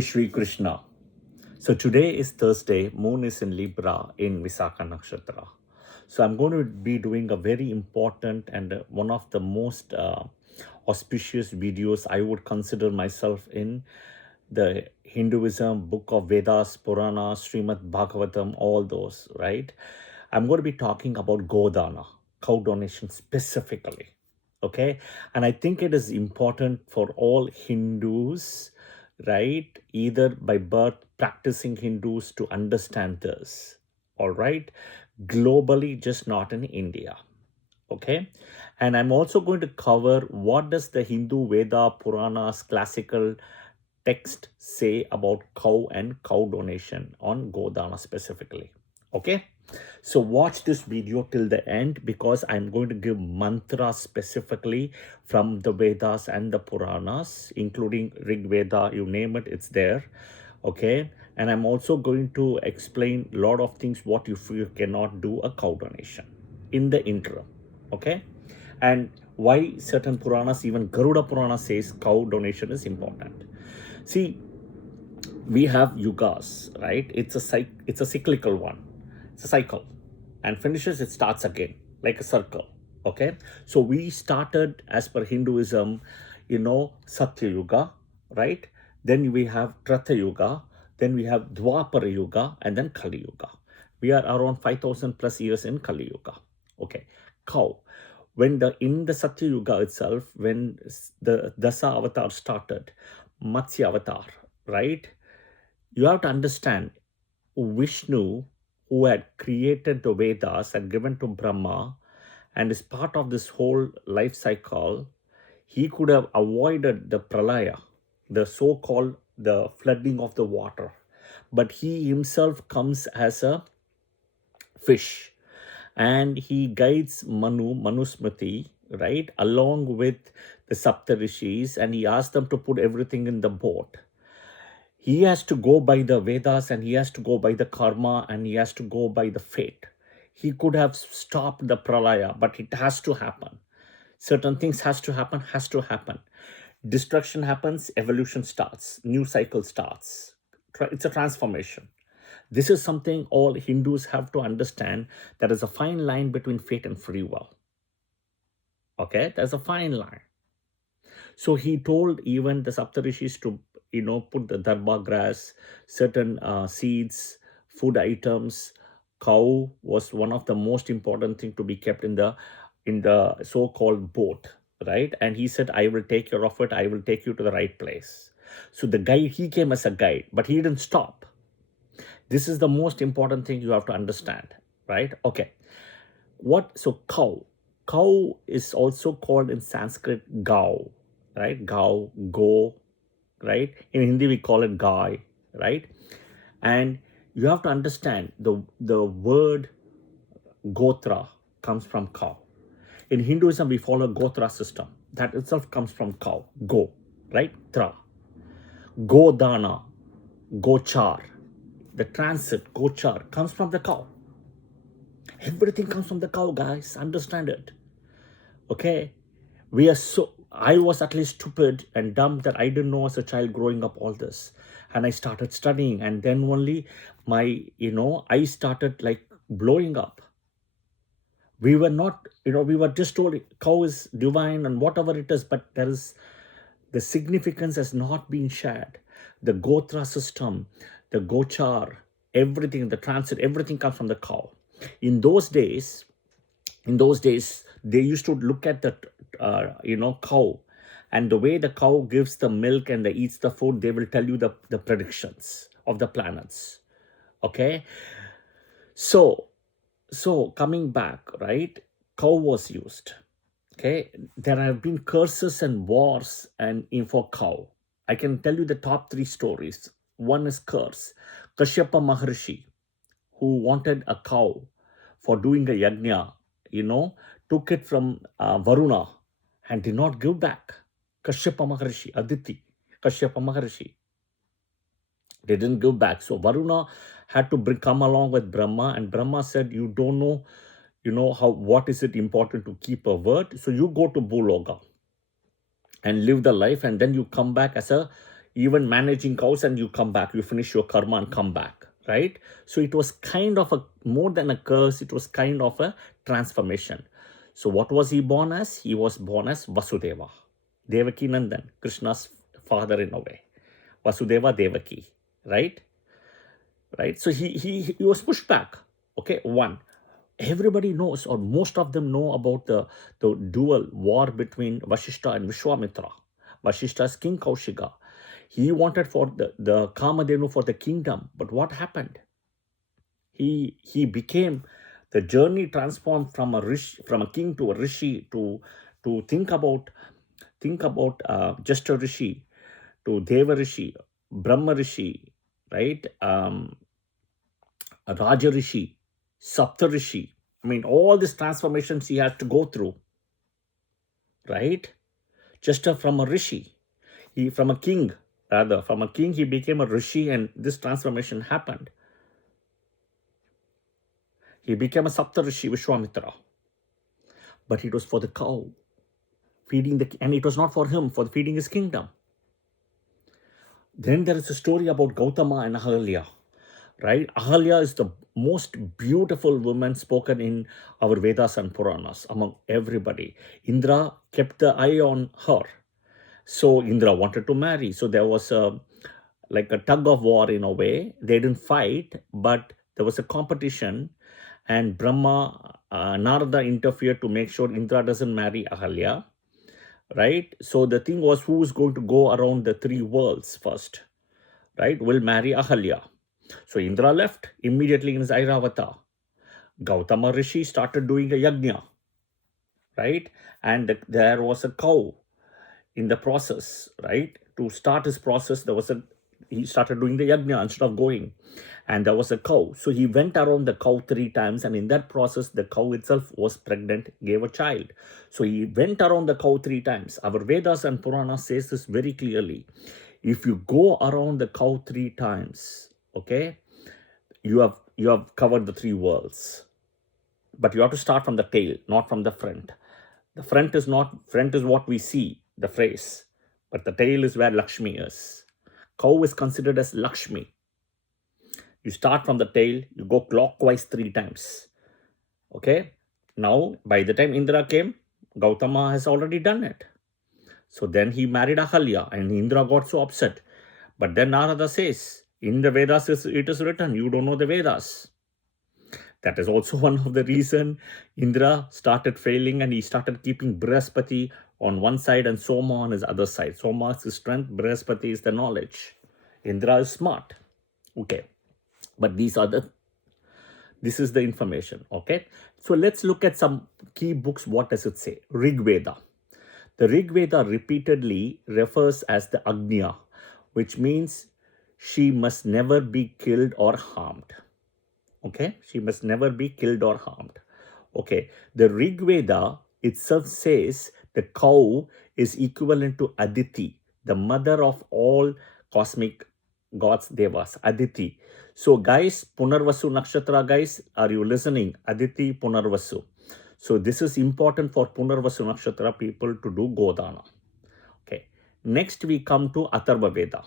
Shri Krishna. So today is Thursday, moon is in Libra in Visakha Nakshatra. So I'm going to be doing a very important and one of the most auspicious videos I would consider myself in the Hinduism, book of Vedas, Purana, Srimad Bhagavatam, all those, right? I'm going to be talking about Go-Dhana, cow donation specifically. Okay, and I think it is important for all Hindus, right, either by birth practicing Hindus, to understand this. All right, globally, just not in India. Okay, and I'm also going to cover what does the Hindu Veda Puranas classical text say about cow and cow donation on Godana specifically. Okay, so watch this video till the end because I'm going to give mantras specifically from the Vedas and the Puranas, including Rig Veda, you name it, it's there. Okay, and I'm also going to explain a lot of things what if you cannot do a cow donation in the interim. Okay, and why certain Puranas, even Garuda Purana says cow donation is important. See, we have yugas, right? It's a cyclical one. It's a cycle, and finishes, it starts again like a circle. Okay, so we started as per Hinduism, Satya Yuga, right? Then we have Treta Yuga, then we have Dwapara Yuga, and then Kali Yuga. We are around 5,000 plus years in Kali Yuga. Okay, cow. When in the Satya Yuga itself, when the Dasa Avatar started, Matsya Avatar, right? You have to understand Vishnu, who had created the Vedas and given to Brahma, and is part of this whole life cycle, he could have avoided the pralaya, the so-called the flooding of the water. But he himself comes as a fish, and he guides Manusmriti, right, along with the Saptarishis, and he asks them to put everything in the boat. He has to go by the Vedas, and he has to go by the karma, and he has to go by the fate. He could have stopped the pralaya, but it has to happen. Certain things has to happen. Destruction happens, evolution starts, new cycle starts. It's a transformation. This is something all Hindus have to understand. There is a fine line between fate and free will. Okay, there's a fine line. So he told even the Saptarishis to, put the darba grass, certain seeds, food items. Cow was one of the most important thing to be kept in the so-called boat, right? And he said, I will take care of it. I will take you to the right place. So the guide, he came as a guide, but he didn't stop. This is the most important thing you have to understand, right? Okay. So cow. Cow is also called in Sanskrit gau, right? Gau, go, right? In Hindi, we call it gai, right? And you have to understand the word gotra comes from cow. In Hinduism, we follow gotra system. That itself comes from cow, go, right? Tra. Go-Dhana, gochar. The transit, gochar, comes from the cow. Everything comes from the cow, guys. Understand it. Okay? I was at least stupid and dumb that I didn't know as a child growing up all this. And I started studying, and then only I started like blowing up. We were not, we were just told cow is divine and whatever it is, but the significance has not been shared. The gotra system, the gochar, everything, the transit, everything comes from the cow. In those days, they used to look at the cow, and the way the cow gives the milk and they eats the food, they will tell you the predictions of the planets. Okay, so coming back, right, cow was used. Okay, there have been curses and wars and for cow. I can tell you the top 3 stories. One is curse. Kashyapa Maharshi, who wanted a cow for doing a yajna, took it from Varuna and did not give back. Kashyapa Maharshi, Aditi, Kashyapa Maharshi, they didn't give back. So Varuna had to come along with Brahma, and Brahma said, you don't know, what is it important to keep a word. So you go to Buloga and live the life, and then you come back as a, even managing cows, and you come back, you finish your karma and come back, right? So it was kind of a more than a curse, it was kind of a transformation. So what was he born as? He was born as Vasudeva, Devaki Nandan, Krishna's father in a way. Vasudeva Devaki, right? Right? So he was pushed back. Okay, one. Everybody knows, or most of them know about the dual war between Vashishta and Vishwamitra. Vashishta is King Kaushika. He wanted for the Kamadhenu for the kingdom, but what happened? He became, the journey transformed from a rishi, from a king to a rishi, to think about just a rishi, to Deva Rishi, Brahma Rishi, right? Raja Rishi, Sapta Rishi. I mean, all these transformations he had to go through, right? Just from a rishi, from a king, he became a rishi, and this transformation happened. He became a Sapta Rishi, Vishwamitra. But it was for the cow, and it was not for him, for feeding his kingdom. Then there is a story about Gautama and Ahalya, right? Ahalya is the most beautiful woman spoken in our Vedas and Puranas among everybody. Indra kept the eye on her. So Indra wanted to marry. So there was like a tug of war in a way. They didn't fight, but there was a competition, and Brahma, Narada interfered to make sure Indra doesn't marry Ahalya, right? So the thing was, who is going to go around the three worlds first, right? Will marry Ahalya. So Indra left immediately in his Airavata. Gautama Rishi started doing a yajna, right? And there was a cow in the process, right? To start his process, he started doing the yajna instead of going. And there was a cow. So he went around the cow 3 times, and in that process, the cow itself was pregnant, gave a child. So he went around the cow 3 times. Our Vedas and Puranas says this very clearly. If you go around the cow 3 times, okay, you have covered the 3 worlds. But you have to start from the tail, not from the front. The front is what we see, the phrase, but the tail is where Lakshmi is. Cow is considered as Lakshmi. You start from the tail, you go clockwise 3 times. Okay? Now, by the time Indra came, Gautama has already done it. So then he married Ahalya, and Indra got so upset. But then Narada says, in the Vedas it is written, you don't know the Vedas. That is also one of the reason Indra started failing, and he started keeping Brihaspati on one side and Soma on his other side. Soma is the strength, Brihaspati is the knowledge. Indra is smart. Okay. But this is the information. Okay. So let's look at some key books. What does it say? Rig Veda. The Rig Veda repeatedly refers as the Agnya, which means she must never be killed or harmed. Okay, she must never be killed or harmed. Okay, the Rig Veda itself says the cow is equivalent to Aditi, the mother of all cosmic gods, devas, Aditi. So guys, Punarvasu Nakshatra guys, are you listening? Aditi, Punarvasu. So this is important for Punarvasu Nakshatra people to do Go-Dhana. Okay, next we come to Atharva Veda.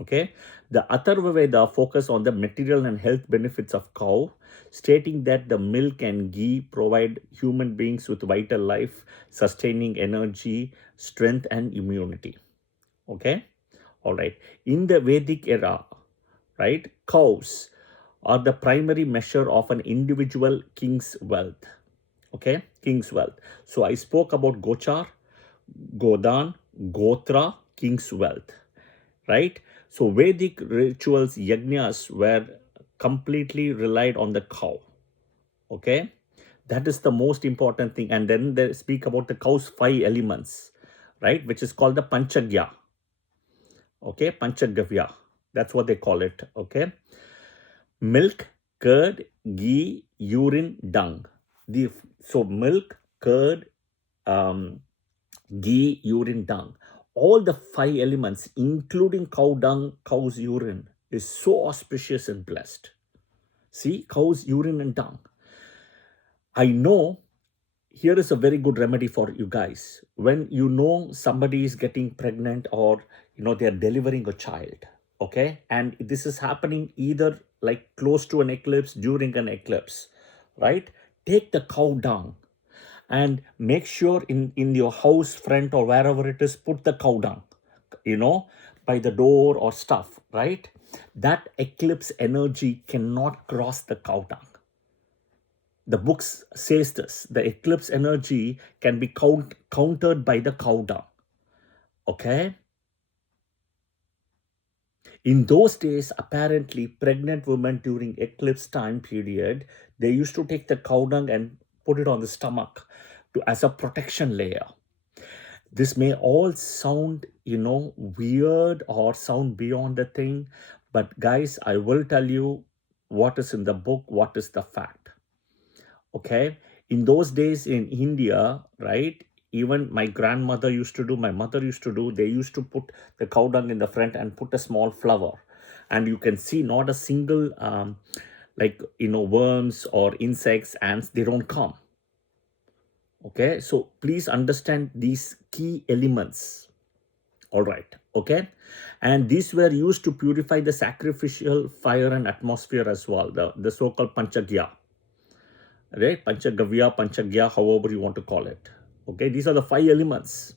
Okay, the Atharva Veda focus on the material and health benefits of cow, stating that the milk and ghee provide human beings with vital life, sustaining energy, strength, and immunity. Okay, all right. In the Vedic era, right, cows are the primary measure of an individual king's wealth. Okay, king's wealth. So I spoke about Gochar, Godan, Gotra, king's wealth, right? So Vedic rituals, yajnas, were completely relied on the cow. Okay, that is the most important thing. And then they speak about the cow's 5 elements, right, which is called the Panchagya. Okay, Panchagavya, that's what they call it. Okay, milk, curd, ghee, urine, dung. So milk, curd, ghee, urine, dung. All the 5 elements, including cow dung, cow's urine, is so auspicious and blessed. See, cow's urine and dung. I know here is a very good remedy for you guys. When you know somebody is getting pregnant, or they are delivering a child, okay, and this is happening either like close to an eclipse, during an eclipse, right? Take the cow dung and make sure in your house front or wherever it is, put the cow dung, by the door or stuff, right? That eclipse energy cannot cross the cow dung. The books says this: the eclipse energy can be countered by the cow dung. Okay. In those days, apparently, pregnant women during eclipse time period, they used to take the cow dung and put it on the stomach as a protection layer. This may all sound, weird or sound beyond the thing, but guys, I will tell you what is in the book, what is the fact. Okay. In those days in India, right, even my grandmother used to do, my mother used to do, they used to put the cow dung in the front and put a small flower. And you can see not a single, worms or insects, ants, they don't come. Okay. So please understand these key elements. All right. Okay. And these were used to purify the sacrificial fire and atmosphere as well, the so-called Panchagya. Right? Panchagavya, Panchagya, however you want to call it. Okay, these are the 5 elements.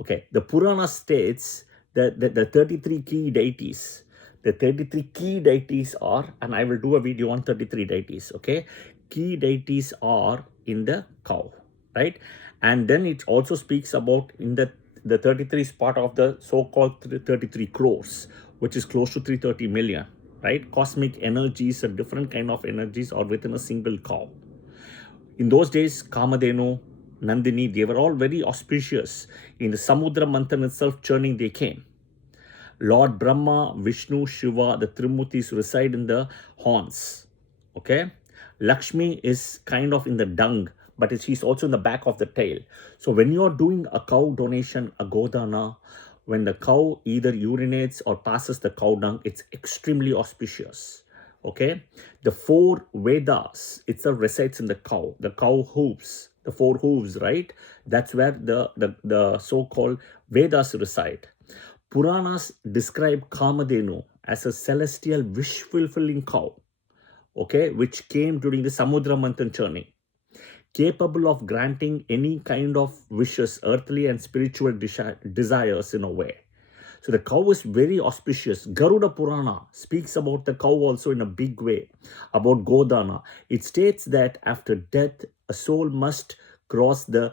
Okay, the Purana states that the 33 key deities, the 33 key deities are, and I will do a video on 33 deities, okay? Key deities are in the cow, right? And then it also speaks about in the 33 is part of the so-called 33 crores, which is close to 330 million. Right? Cosmic energies and different kind of energies are within a single cow. In those days, Kamadhenu, Nandini, they were all very auspicious. In the Samudra Manthan itself, churning they came. Lord Brahma, Vishnu, Shiva, the Trimurtis reside in the horns. Okay? Lakshmi is kind of in the dung, but she's also in the back of the tail. So when you're doing a cow donation, a Go-Dhana, when the cow either urinates or passes the cow dung, it's extremely auspicious. Okay. The 4 Vedas, itself resides in the cow hooves, the 4 hooves, right? That's where the so-called Vedas reside. Puranas describe Kamadhenu as a celestial wish-fulfilling cow, okay, which came during the Samudra Manthan churning, capable of granting any kind of wishes, earthly and spiritual desires in a way. So the cow is very auspicious. Garuda Purana speaks about the cow also in a big way, about Go-Dhana. It states that after death, a soul must cross the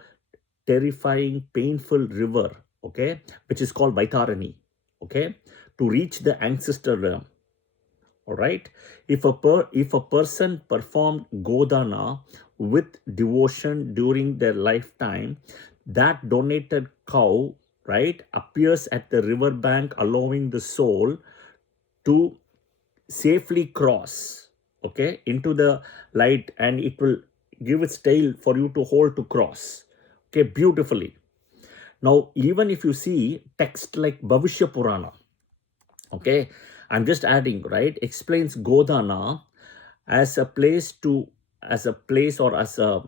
terrifying, painful river, okay, which is called Vaitarani, okay, to reach the ancestor realm. All right. If a person performed Go-Dhana with devotion during their lifetime, that donated cow, right, appears at the riverbank, allowing the soul to safely cross, okay, into the light, and it will give its tail for you to hold to cross, okay, beautifully. Now, even if you see text like Bhavishya Purana, okay, I'm just adding, right, explains Go-Dhana as a place or as a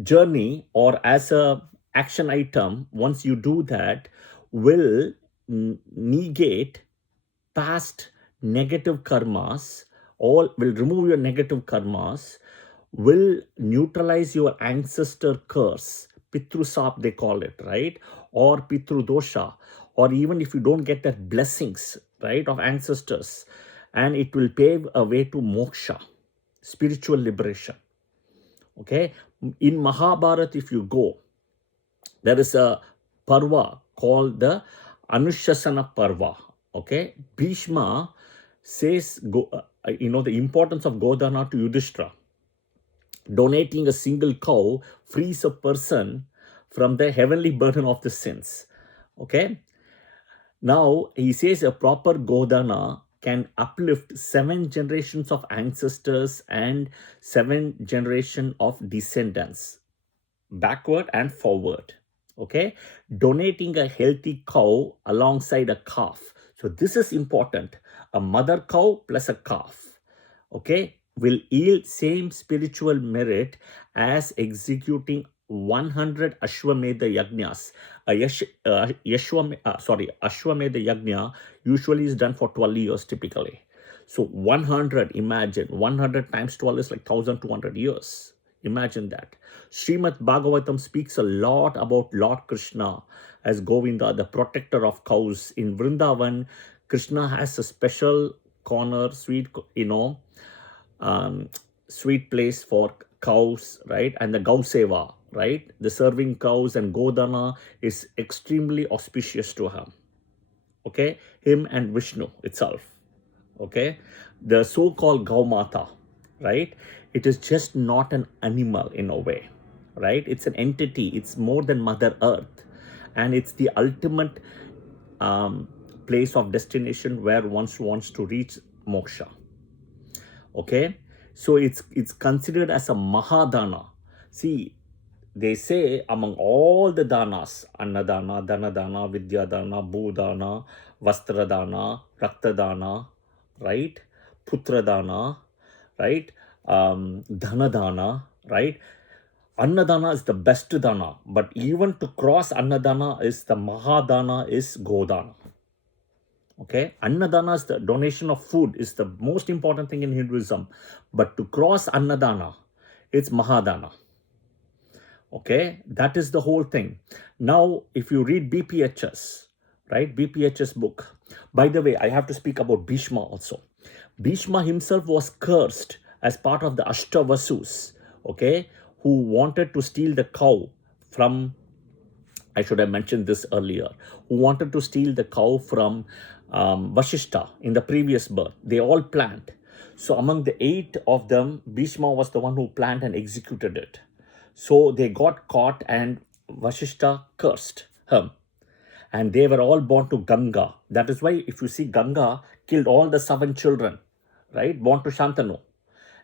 journey or as a action item. Once you do that, will negate past negative karmas, all will remove your negative karmas, will neutralize your ancestor curse, Pitru Sap they call it, right, or Pitru Dosha, or even if you don't get that blessings, right, of ancestors, and it will pave a way to moksha, spiritual liberation. Okay, in Mahabharata, if you go, there is a parva called the Anushasana Parva. Okay, Bhishma says, the importance of Go-Dhana to Yudhishthira. Donating a single cow frees a person from the heavenly burden of the sins. Okay. Now, he says a proper Go-Dhana can uplift 7 generations of ancestors and 7 generations of descendants, backward and forward. Okay. Donating a healthy cow alongside a calf. So this is important. A mother cow plus a calf. Okay. will yield same spiritual merit as executing 100 Ashwamedha Yajnas. Ashwamedha Yajna usually is done for 12 years typically. So 100, imagine, 100 times 12 is like 1200 years. Imagine that. Srimad Bhagavatam speaks a lot about Lord Krishna as Govinda, the protector of cows. In Vrindavan, Krishna has a special corner, sweet place for cows, right? And the Gau Seva, right? The serving cows and Go-Dhana is extremely auspicious to him. Okay? Him and Vishnu itself. Okay? The so-called Gaumata, right? It is just not an animal in a way, right? It's an entity. It's more than Mother Earth. And it's the ultimate place of destination where one wants to reach moksha. Okay, so it's considered as a Mahadana. See, they say among all the danas, Annadana, Dhanadana, Vidyadana, Bhudana, Vastradana, Raktadana, right? Putradana, right? Dhanadana, right? Annadana is the best dana, but even to cross Annadana is the Mahadana is Go-Dhana. Okay, Annadana is the donation of food is the most important thing in Hinduism, but to cross Annadana, it's Mahadana. Okay, that is the whole thing. Now, if you read BPHS, right, BPHS book, by the way, I have to speak about Bhishma also. Bhishma himself was cursed as part of the Ashtavasus, okay, who wanted to steal the cow from, I should have mentioned this earlier, who wanted to steal the cow from Vashishta in the previous birth. They all planned. So among the 8 of them, Bhishma was the one who planned and executed it. So they got caught and Vashishta cursed him. And they were all born to Ganga. That is why if you see Ganga killed all the 7 children, right, born to Shantanu.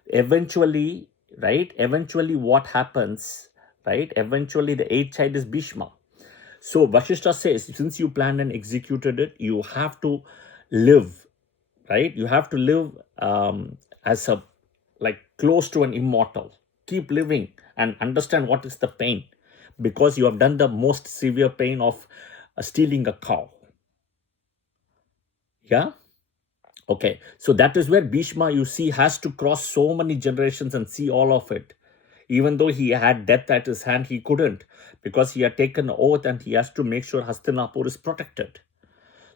Eventually, what happens, right, eventually the 8th child is Bhishma. So Vashishta says, since you planned and executed it, you have to live, right? You have to live as a, like close to an immortal. Keep living and understand what is the pain, because you have done the most severe pain of stealing a cow. Yeah? Okay. So that is where Bhishma, you see, has to cross so many generations and see all of it. Even though he had death at his hand, he couldn't, because he had taken an oath and he has to make sure Hastinapur is protected.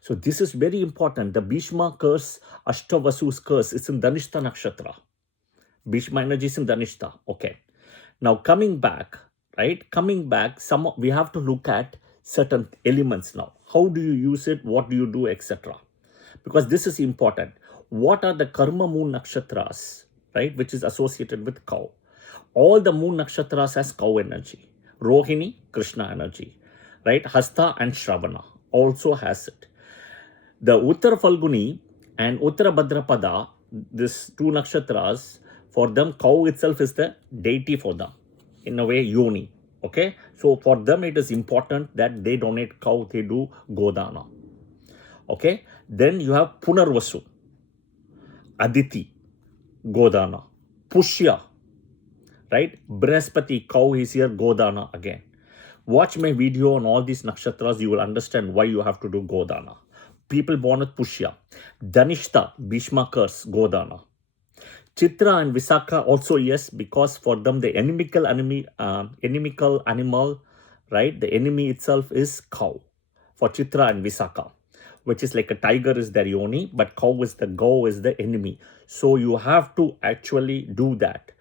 So this is very important. The Bhishma curse, Ashtavasu's curse, is in Dhanishta Nakshatra. Bhishma energy is in Dhanishta. Okay. Now coming back, right? We have to look at certain elements now. How do you use it? What do you do, etc.? Because this is important. What are the karma moon nakshatras, right? Which is associated with cow. All the moon nakshatras has cow energy. Rohini, Krishna energy, right? Hasta and Shravana also has it. The Uttara Falguni and Uttara Bhadrapada, these 2 nakshatras, for them, cow itself is the deity for them. In a way, Yoni. Okay? So for them, it is important that they donate cow, they do Go-Dhana. Okay? Then you have Punarvasu, Aditi, Go-Dhana, Pushya, right? Brihaspati, cow is here, Go-Dhana again. Watch my video on all these nakshatras, you will understand why you have to do Go-Dhana. People born with Pushya. Dhanishta, Bhishma curse, Go-Dhana. Chitra and Visakha also, yes, because for them the inimical animal, right? The enemy itself is cow for Chitra and Visakha, which is like a tiger is their yoni, but cow is the enemy. So you have to actually do that.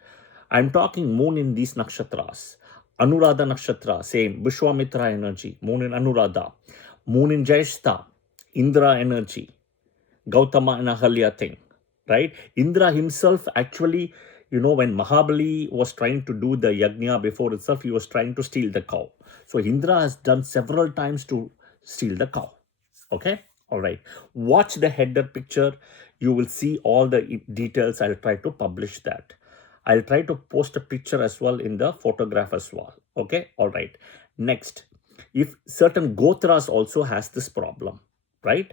I'm talking moon in these nakshatras. Anuradha nakshatra, same. Vishwamitra energy, moon in Anuradha. Moon in Jyeshta, Indra energy. Gautama and Ahalya thing, right? Indra himself actually, when Mahabali was trying to do the yajna before itself, he was trying to steal the cow. So Indra has done several times to steal the cow. Okay? All right. Watch the header picture. You will see all the details. I'll try to publish that. I'll try to post a picture as well in the photograph as well. Okay? All right. Next, if certain Gotras also has this problem, right?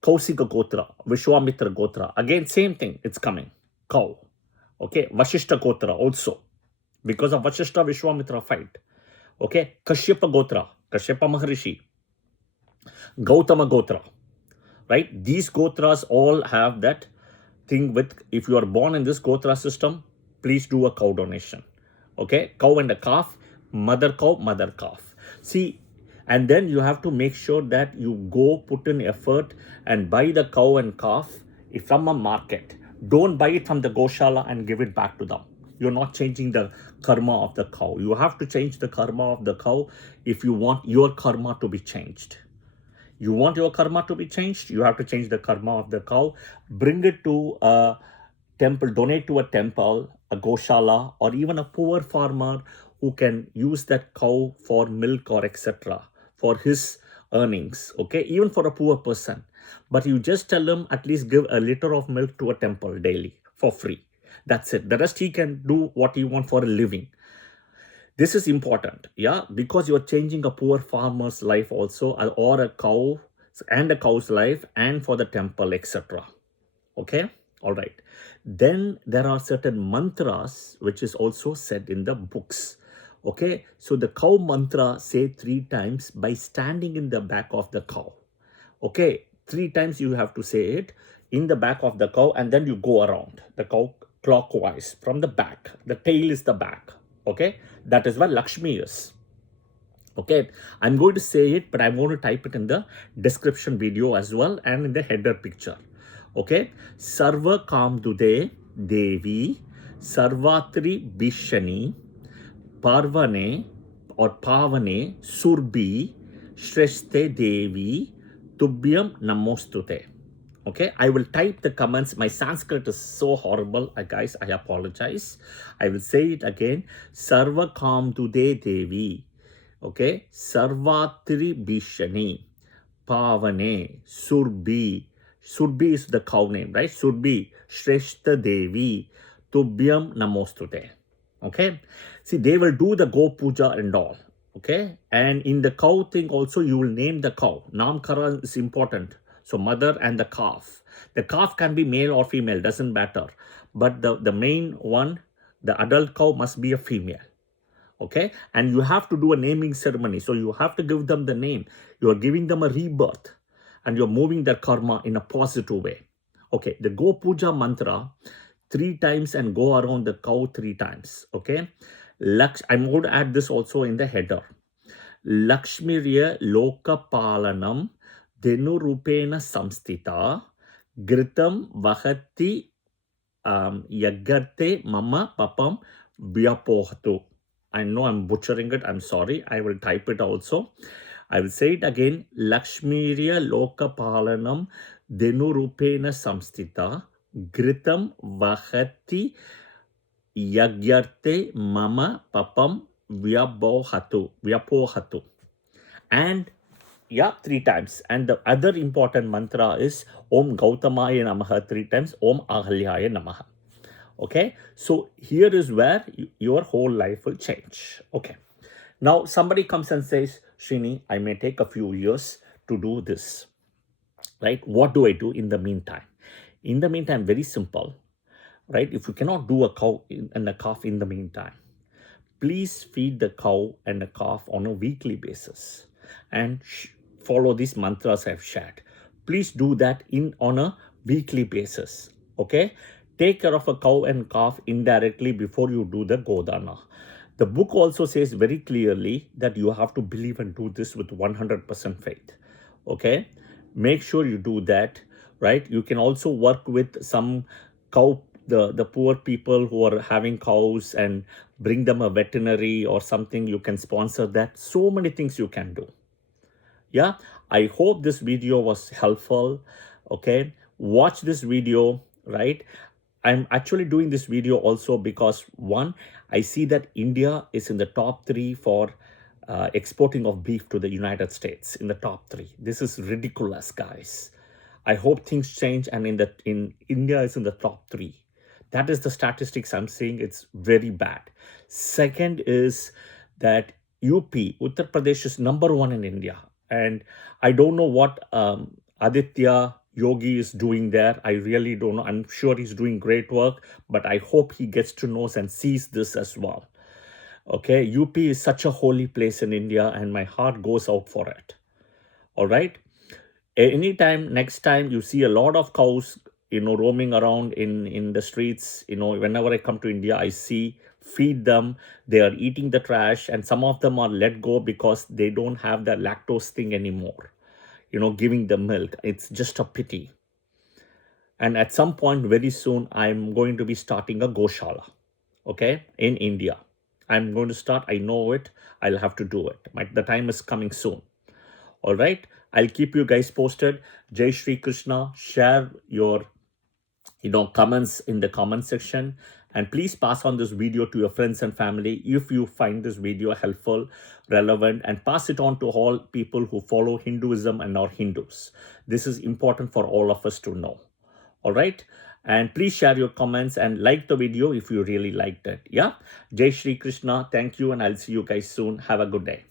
Kausika Gotra, Vishwamitra Gotra, again, same thing, it's coming, cow. Okay, Vashishta Gotra also. Because of Vashishta Vishwamitra fight. Okay, Kashyapa Gotra, Kashyapa Maharishi, Gautama Gotra, right? These Gotras all have that thing with, if you are born in this Gotra system, please do a cow donation. Okay, cow and a calf, cow, mother calf. See, and then you have to make sure that you go put in effort and buy the cow and calf from a market. Don't buy it from the Goshala and give it back to them. You're not changing the karma of the cow. You have to change the karma of the cow if you want your karma to be changed. You want your karma to be changed, you have to change the karma of the cow, bring it to a temple, donate to a temple, a goshala, or even a poor farmer who can use that cow for milk or etc. for his earnings, okay, even for a poor person. But you just tell him at least give a liter of milk to a temple daily for free. That's it. The rest he can do what he wants for a living. This is important, yeah, because you're changing a poor farmer's life also, or a cow and a cow's life, and for the temple, etc. Okay, all right. Then there are certain mantras which is also said in the books. Okay, so the cow mantra say 3 times by standing in the back of the cow. Okay, 3 times you have to say it in the back of the cow, and then you go around the cow clockwise from the back. The tail is the back. Okay, that is where Lakshmi is. Okay, I'm going to say it, but I'm going to type it in the description video as well and in the header picture. Okay, Sarvakaamdudhe devi sarvatithirbhishechini Pavane or Pavane surbhi shreshte devi tubhyam namostute. Okay, I will type the comments. My Sanskrit is so horrible, guys. I apologize. I will say it again. Sarvakaamdudhe devi. Okay, sarvatithirbhishechini Pavane surbhi. Surbhi is the cow name, right? Surbhi shreshte devi tubhyam namostute. Okay, see, they will do the go puja and all. Okay, and in the cow thing also, you will name the cow. Namkara is important. So mother and the calf. The calf can be male or female, doesn't matter. But the main one, the adult cow must be a female. Okay, and you have to do a naming ceremony. So you have to give them the name. You are giving them a rebirth and you're moving their karma in a positive way. Okay, the go puja mantra 3 times and go around the cow 3 times. Okay, I'm going to add this also in the header. Lakshmirya Lokapalanam Dhenurupena Samsthita Ghritam Vahati Yagyarthe Mama Papam Vyapohatu. I know I'm butchering it. I'm sorry. I will type it also. I will say it again. Lakshmirya Lokapalanam Dhenurupena Samsthita Ghritam Vahati Yagyarthe Mama Papam Vyapohatu. And yeah, 3 times. And the other important mantra is Om Gautamaya Namaha 3 times, Aum Ahalya Namaha. Okay, so here is where your whole life will change. Okay, now somebody comes and says, Srini, I may take a few years to do this, right? What do I do in the meantime? In the meantime, very simple, right? If you cannot do a cow and a calf in the meantime, please feed the cow and the calf on a weekly basis and follow these mantras I've shared. Please do that on a weekly basis. Okay, take care of a cow and calf indirectly before you do the Go-Dhana. The book also says very clearly that you have to believe and do this with 100% faith. Okay, make sure you do that, right? You can also work with some cow, the poor people who are having cows, and bring them a veterinary or something. You can sponsor that. So many things you can do. Yeah, I hope this video was helpful. Okay, watch this video, right? I'm actually doing this video also because, one, I see that India is in the top 3 for exporting of beef to the United States, in the top 3. This is ridiculous, guys. I hope things change, and in India is in the top 3. That is the statistics I'm seeing. It's very bad. Second is that Uttar Pradesh is number 1 in India. And I don't know what Aditya Yogi is doing there. I really don't know. I'm sure he's doing great work, but I hope he gets to know and sees this as well. Okay, UP is such a holy place in India, and my heart goes out for it. All right. Anytime, next time you see a lot of cows, roaming around in the streets, whenever I come to India, I see, feed them. They are eating the trash, and some of them are let go because they don't have the lactose thing anymore. Giving the milk. It's just a pity. And at some point, very soon, I'm going to be starting a Goshala, okay, in India. I'm going to start. I know it. I'll have to do it. The time is coming soon. All right. I'll keep you guys posted. Jai Shri Krishna. Share your comments in the comment section, and please pass on this video to your friends and family if you find this video helpful, relevant, and pass it on to all people who follow Hinduism and are Hindus. This is important for all of us to know. All right. And please share your comments and like the video if you really liked it. Yeah. Jai Shri Krishna. Thank you. And I'll see you guys soon. Have a good day.